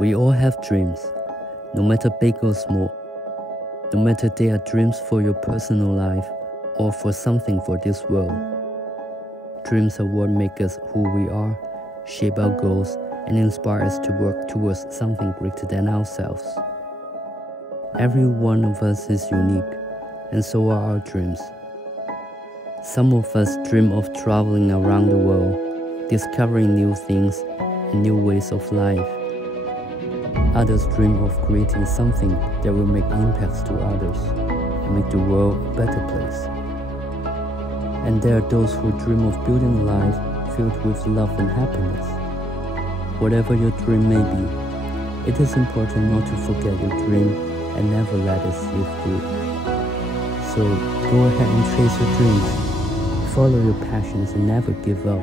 We all have dreams, no matter big or small. No matter they are dreams for your personal life or for something for this world. Dreams are what make us who we are, shape our goals, and inspire us to work towards something greater than ourselves. Every one of us is unique, and so are our dreams. Some of us dream of traveling around the world, discovering new things and new ways of life. Others dream of creating something that will make impacts to others and make the world a better place. And there are those who dream of building a life filled with love and happiness. Whatever your dream may be, it is important not to forget your dream and never let it slip through. So go ahead and chase your dreams, follow your passions and never give up.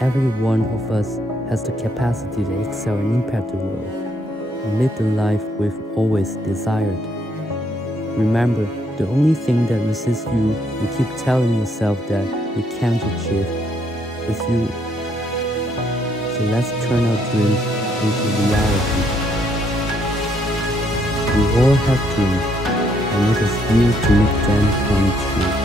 Every one of us has the capacity to excel and impact the world, and live the life we've always desired. Remember, the only thing that resists you and keep telling yourself that you can't achieve is you. So let's turn our dreams into reality. We all have dreams, and it is you to make them come true.